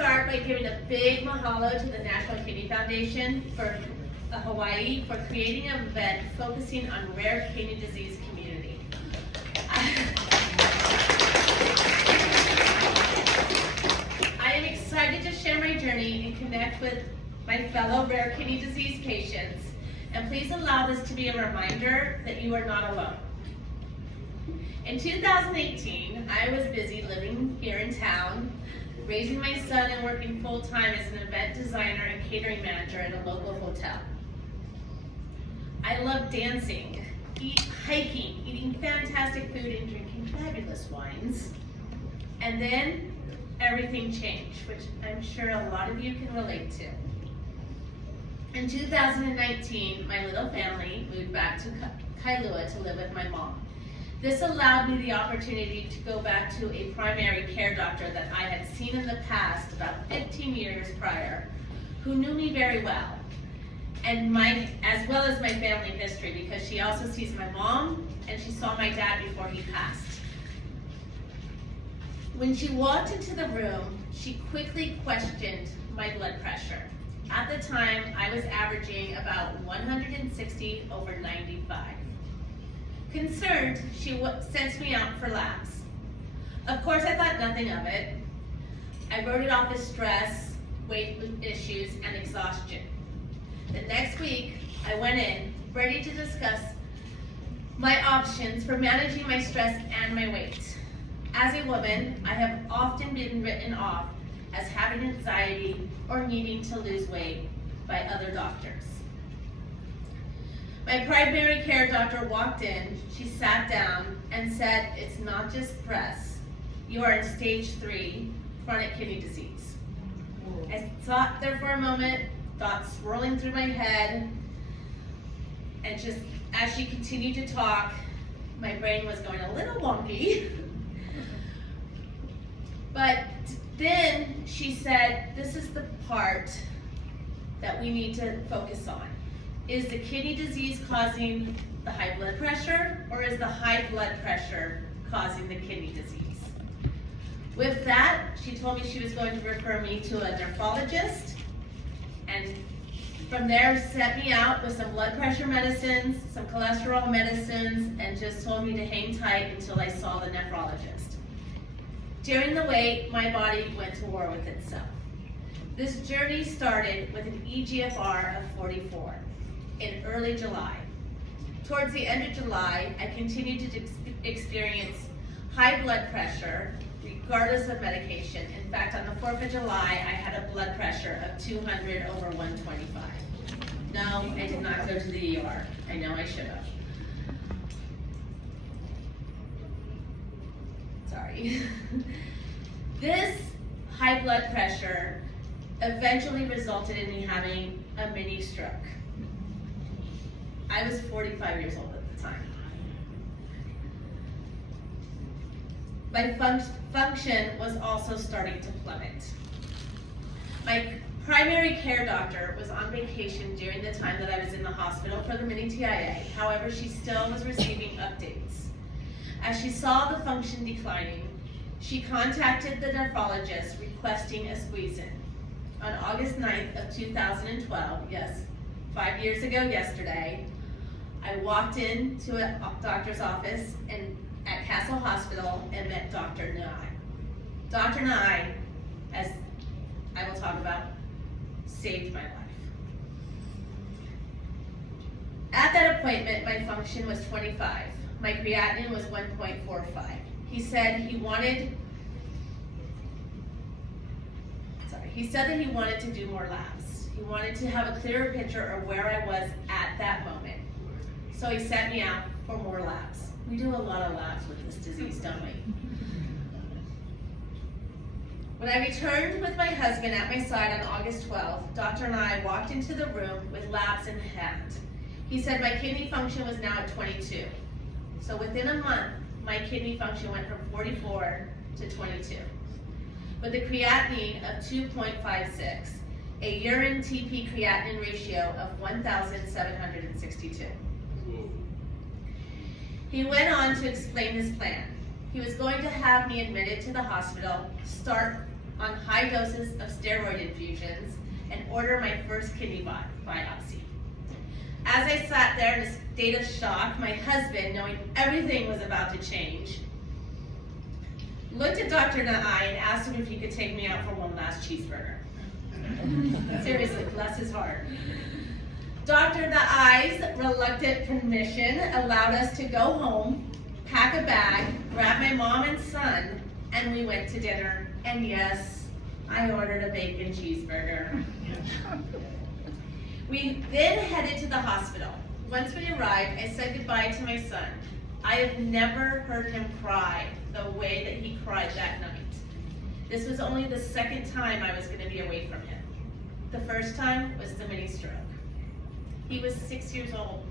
start by giving a big mahalo to the National Kidney Foundation for Hawaii for creating an event focusing on rare kidney disease community. I am excited to share my journey and connect with my fellow rare kidney disease patients, and please allow this to be a reminder that you are not alone. In 2018, I was busy living here in town, raising my son and working full-time as an event designer and catering manager at a local hotel. I love dancing, hiking, eating fantastic food, and drinking fabulous wines. And then everything changed, which I'm sure a lot of you can relate to. In 2019, my little family moved back to Kailua to live with my mom. This allowed me the opportunity to go back to a primary care doctor that I had seen in the past, about 15 years prior, who knew me very well, and as well as my family history, because she also sees my mom and she saw my dad before he passed. When she walked into the room, she quickly questioned my blood pressure. At the time, I was averaging about 160 over 95. Concerned, she sent me out for labs. Of course, I thought nothing of it. I wrote it off as stress, weight issues, and exhaustion. The next week, I went in, ready to discuss my options for managing my stress and my weight. As a woman, I have often been written off as having anxiety or needing to lose weight by other doctors. My primary care doctor walked in, she sat down and said, "It's not just stress. You are in stage 3, chronic kidney disease." I sat there for a moment, thoughts swirling through my head, and just as she continued to talk, my brain was going a little wonky. But then she said, "This is the part that we need to focus on. Is the kidney disease causing the high blood pressure, or is the high blood pressure causing the kidney disease?" With that, she told me she was going to refer me to a nephrologist, and from there sent me out with some blood pressure medicines, some cholesterol medicines, and just told me to hang tight until I saw the nephrologist. During the wait, my body went to war with itself. This journey started with an eGFR of 44 in early July. Towards the end of July, I continued to experience high blood pressure regardless of medication. In fact, on the 4th of July, I had a blood pressure of 200 over 125. No, I did not go to the ER. I know I should have. Sorry. This high blood pressure eventually resulted in me having a mini stroke. I was 45 years old at the time. My function was also starting to plummet. My primary care doctor was on vacation during the time that I was in the hospital for the mini TIA. However, she still was receiving updates. As she saw the function declining, she contacted the nephrologist requesting a squeeze-in. On August 9th of 2012, yes, 5 years ago yesterday, I walked into a doctor's office at Castle Hospital and met Dr. Nai. Dr. Nai, as I will talk about, saved my life. At that appointment, my function was 25. My creatinine was 1.45. He said that he wanted to do more labs. He wanted to have a clearer picture of where I was at that moment. So he sent me out for more labs. We do a lot of labs with this disease, don't we? When I returned with my husband at my side on August 12th, Dr. and I walked into the room with labs in hand. He said my kidney function was now at 22. So within a month, my kidney function went from 44 to 22. With a creatinine of 2.56, a urine TP creatinine ratio of 1,762. He went on to explain his plan. He was going to have me admitted to the hospital, start on high doses of steroid infusions and order my first kidney biopsy. As I sat there in a state of shock, my husband, knowing everything was about to change, looked at Dr. Na'ai and asked him if he could take me out for one last cheeseburger. Seriously, bless his heart. Dr. Na'ai's reluctant permission allowed us to go home, pack a bag, grab my mom and son, and we went to dinner. And yes, I ordered a bacon cheeseburger. We then headed to the hospital. Once we arrived, I said goodbye to my son. I have never heard him cry the way that he cried that night. This was only the second time I was going to be away from him. The first time was the mini stroke. He was 6 years old.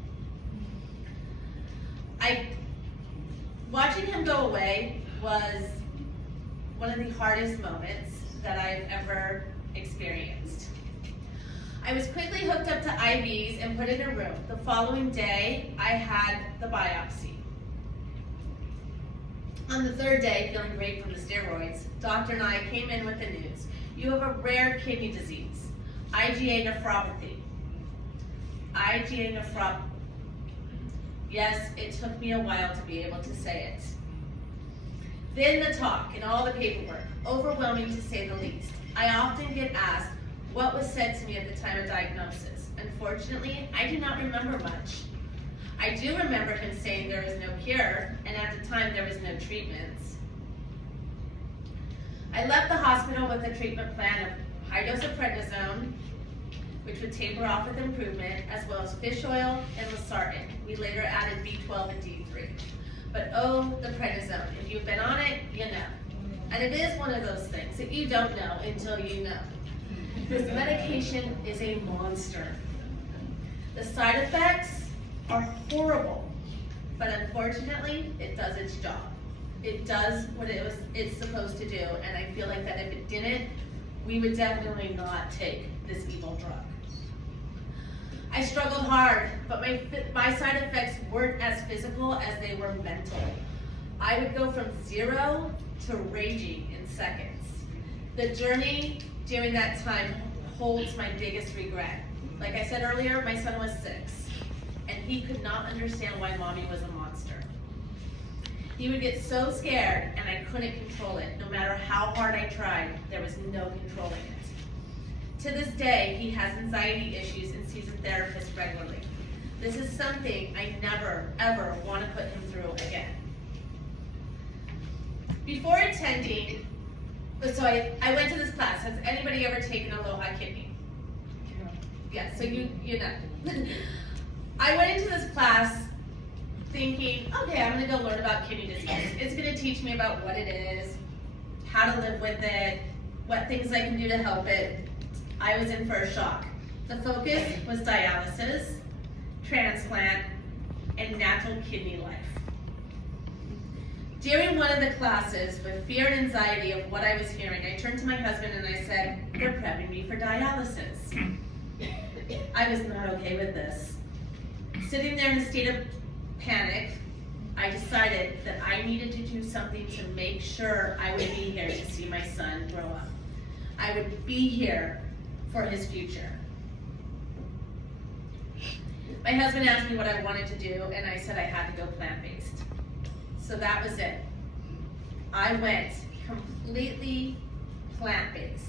Watching him go away was one of the hardest moments that I've ever experienced. I was quickly hooked up to IVs and put in a room. The following day, I had the biopsy. On the third day, feeling great from the steroids, Dr. Na'ai came in with the news. You have a rare kidney disease, IgA nephropathy. IgA nephropathy. Yes, it took me a while to be able to say it. Then the talk and all the paperwork, overwhelming to say the least. I often get asked what was said to me at the time of diagnosis. Unfortunately, I do not remember much. I do remember him saying there was no cure, and at the time there was no treatments. I left the hospital with a treatment plan of high dose of prednisone, which would taper off with improvement, as well as fish oil and losartan. We later added B12 and D3. But oh, the prednisone. If you've been on it, you know. And it is one of those things that you don't know until you know. This medication is a monster. The side effects are horrible, but unfortunately, it does its job. It does what it's supposed to do, and I feel like that if it didn't, we would definitely not take this evil drug. I struggled hard, but my side effects weren't as physical as they were mental. I would go from 0 to raging in seconds. The journey during that time holds my biggest regret. Like I said earlier, my son was 6, and he could not understand why mommy was a monster. He would get so scared, and I couldn't control it. No matter how hard I tried, there was no controlling it. To this day, he has anxiety issues and sees a therapist regularly. This is something I never, ever want to put him through again. Before attending, so I went to this class. Has anybody ever taken Aloha Kidney? Yeah, so you know. I went into this class thinking, okay, I'm gonna go learn about kidney disease. It's gonna teach me about what it is, how to live with it, what things I can do to help it. I was in for a shock. The focus was dialysis, transplant, and natural kidney life. During one of the classes, with fear and anxiety of what I was hearing, I turned to my husband and I said, they're prepping me for dialysis. I was not okay with this. Sitting there in a state of panic, I decided that I needed to do something to make sure I would be here to see my son grow up. I would be here for his future. My husband asked me what I wanted to do, and I said I had to go plant-based. So that was it. I went completely plant-based.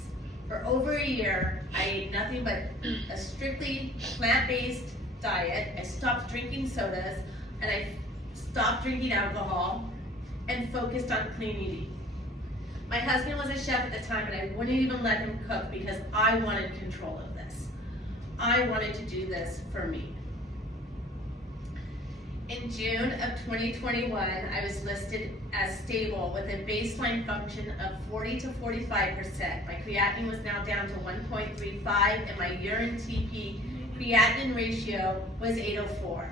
For over a year, I ate nothing but a strictly plant-based diet. I stopped drinking sodas, and I stopped drinking alcohol, and focused on clean eating. My husband was a chef at the time, and I wouldn't even let him cook because I wanted control of this. I wanted to do this for me. In June of 2021, I was listed as stable with a baseline function of 40 to 45%. My creatinine was now down to 1.35, and my urine TP creatinine ratio was 804.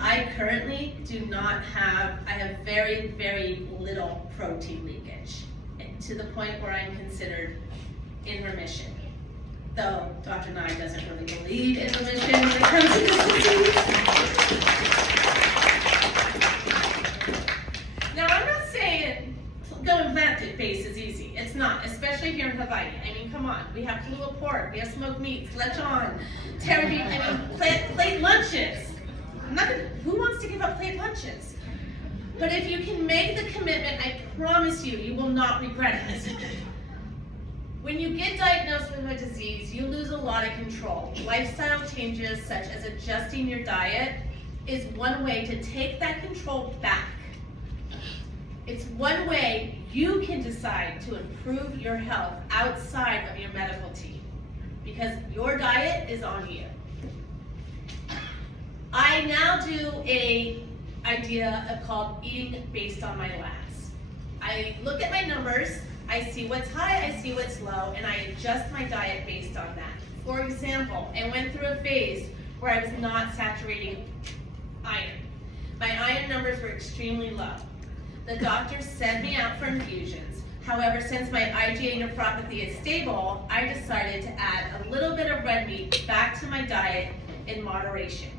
I currently do not have, I have very, very little protein leakage, to the point where I'm considered in remission. Though Dr. Nye doesn't really believe in remission when it comes to this disease. Now I'm not saying going plant-based is easy. It's not, especially here in Hawaii. I mean, come on. We have pulled pork, we have smoked meats, lechon, terry beef, I mean, plate lunches. Who wants to give up plate lunches? But if you can make the commitment, I promise you, you will not regret it. When you get diagnosed with a disease, you lose a lot of control. Lifestyle changes, such as adjusting your diet, is one way to take that control back. It's one way you can decide to improve your health outside of your medical team, because your diet is on you. I now do a idea called eating based on my labs. I look at my numbers, I see what's high, I see what's low, and I adjust my diet based on that. For example, I went through a phase where I was not saturating iron. My iron numbers were extremely low. The doctor sent me out for infusions. However, since my IgA nephropathy is stable, I decided to add a little bit of red meat back to my diet in moderation.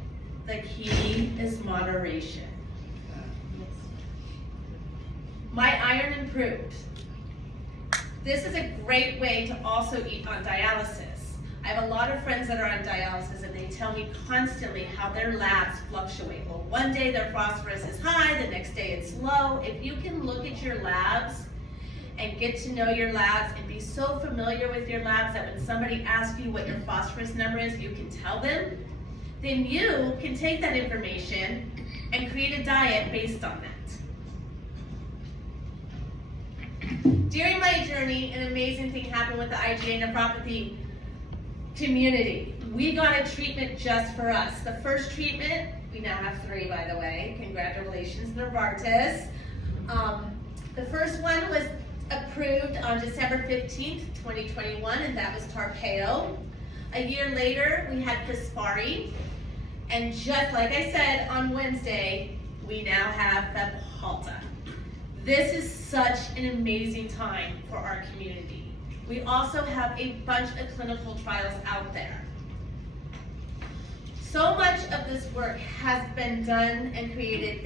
The key is moderation. My iron improved. This is a great way to also eat on dialysis. I have a lot of friends that are on dialysis and they tell me constantly how their labs fluctuate. Well, one day their phosphorus is high, the next day it's low. If you can look at your labs and get to know your labs and be so familiar with your labs that when somebody asks you what your phosphorus number is, you can tell them, then you can take that information and create a diet based on that. During my journey, an amazing thing happened with the IgA nephropathy community. We got a treatment just for us. The first treatment, we now have 3 by the way, congratulations Novartis. The first one was approved on December 15th, 2021, and that was Tarpeo. A year later, we had Kaspari, and just like I said on Wednesday, we now have Fabhalta. This is such an amazing time for our community. We also have a bunch of clinical trials out there. So much of this work has been done and created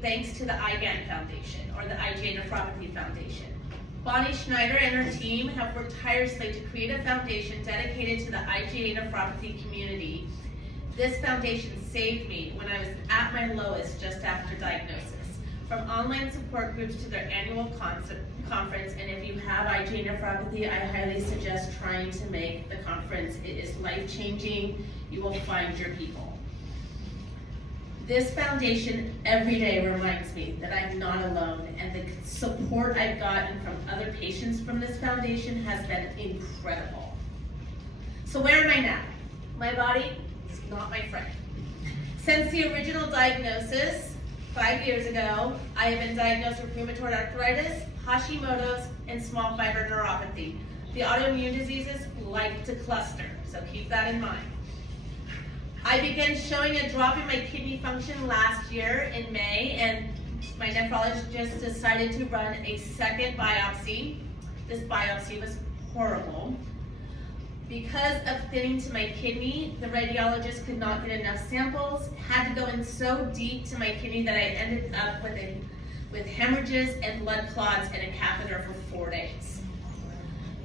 thanks to the IgAN Foundation, or the IgA Nephropathy Foundation. Bonnie Schneider and her team have worked tirelessly to create a foundation dedicated to the IgA nephropathy community. This foundation saved me when I was at my lowest just after diagnosis. From online support groups to their annual conference, and if you have IgA nephropathy, I highly suggest trying to make the conference. It is life-changing. You will find your people. This foundation every day reminds me that I'm not alone, and the support I've gotten from other patients from this foundation has been incredible. So where am I now? My body is not my friend. Since the original diagnosis, 5 years ago, I have been diagnosed with rheumatoid arthritis, Hashimoto's, and small fiber neuropathy. The autoimmune diseases like to cluster, so keep that in mind. I began showing a drop in my kidney function last year in May, and my nephrologist decided to run a second biopsy. This biopsy was horrible. Because of thinning to my kidney, the radiologist could not get enough samples, had to go in so deep to my kidney that I ended up with hemorrhages and blood clots and a catheter for 4 days.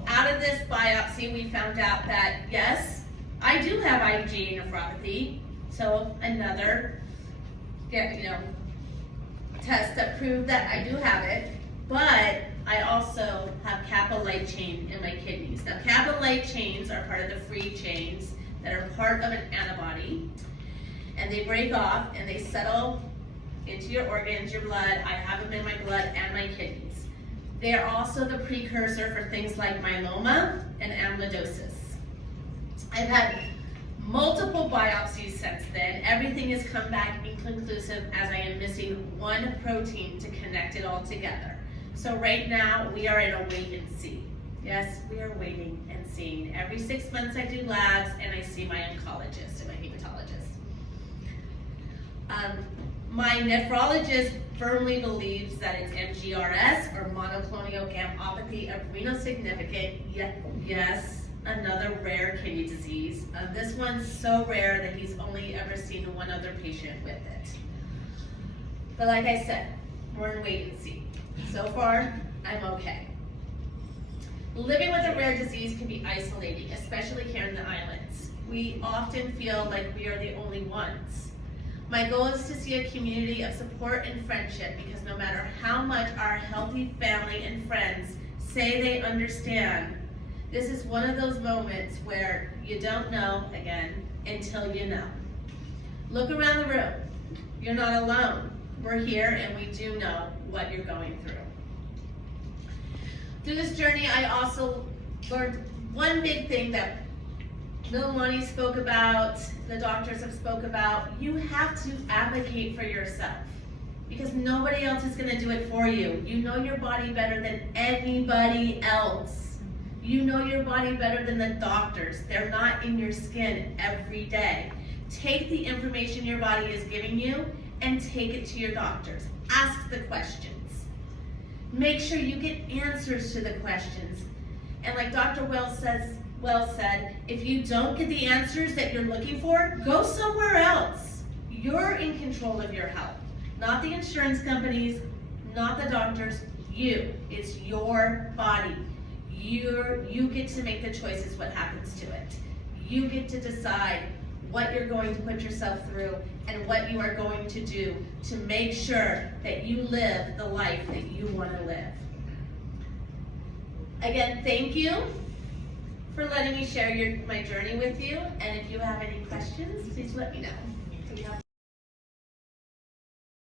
Out of this biopsy, we found out that, yes, I do have IgA nephropathy, so another test that proved that I do have it, but I also have kappa light chain in my kidneys. Now, kappa light chains are part of the free chains that are part of an antibody, and they break off and they settle into your organs, your blood. I have them in my blood and my kidneys. They are also the precursor for things like myeloma and amyloidosis. I've had multiple biopsies since then. Everything has come back inconclusive as I am missing one protein to connect it all together. So right now, we are in a wait and see. Yes, we are waiting and seeing. Every 6 months I do labs and I see my oncologist and my hematologist. My nephrologist firmly believes that it's MGRS, or monoclonal gammopathy of renal significant, yes, another rare kidney disease. This one's so rare that he's only ever seen one other patient with it. But like I said, we're in wait and see. So far, I'm okay. Living with a rare disease can be isolating, especially here in the islands. We often feel like we are the only ones. My goal is to see a community of support and friendship, because no matter how much our healthy family and friends say they understand, this is one of those moments where you don't know, again, until you know. Look around the room. You're not alone. We're here and we do know what you're going through. Through this journey, I also learned one big thing that Mililani spoke about, the doctors have spoke about. You have to advocate for yourself, because nobody else is gonna do it for you. You know your body better than anybody else. You know your body better than the doctors. They're not in your skin every day. Take the information your body is giving you and take it to your doctors. Ask the questions. Make sure you get answers to the questions. And like Dr. Wells said, if you don't get the answers that you're looking for, go somewhere else. You're in control of your health, not the insurance companies, not the doctors, you. It's your body. You get to make the choices what happens to it. You get to decide what you're going to put yourself through and what you are going to do to make sure that you live the life that you want to live. Again, thank you for letting me share my journey with you, and if you have any questions, please let me know.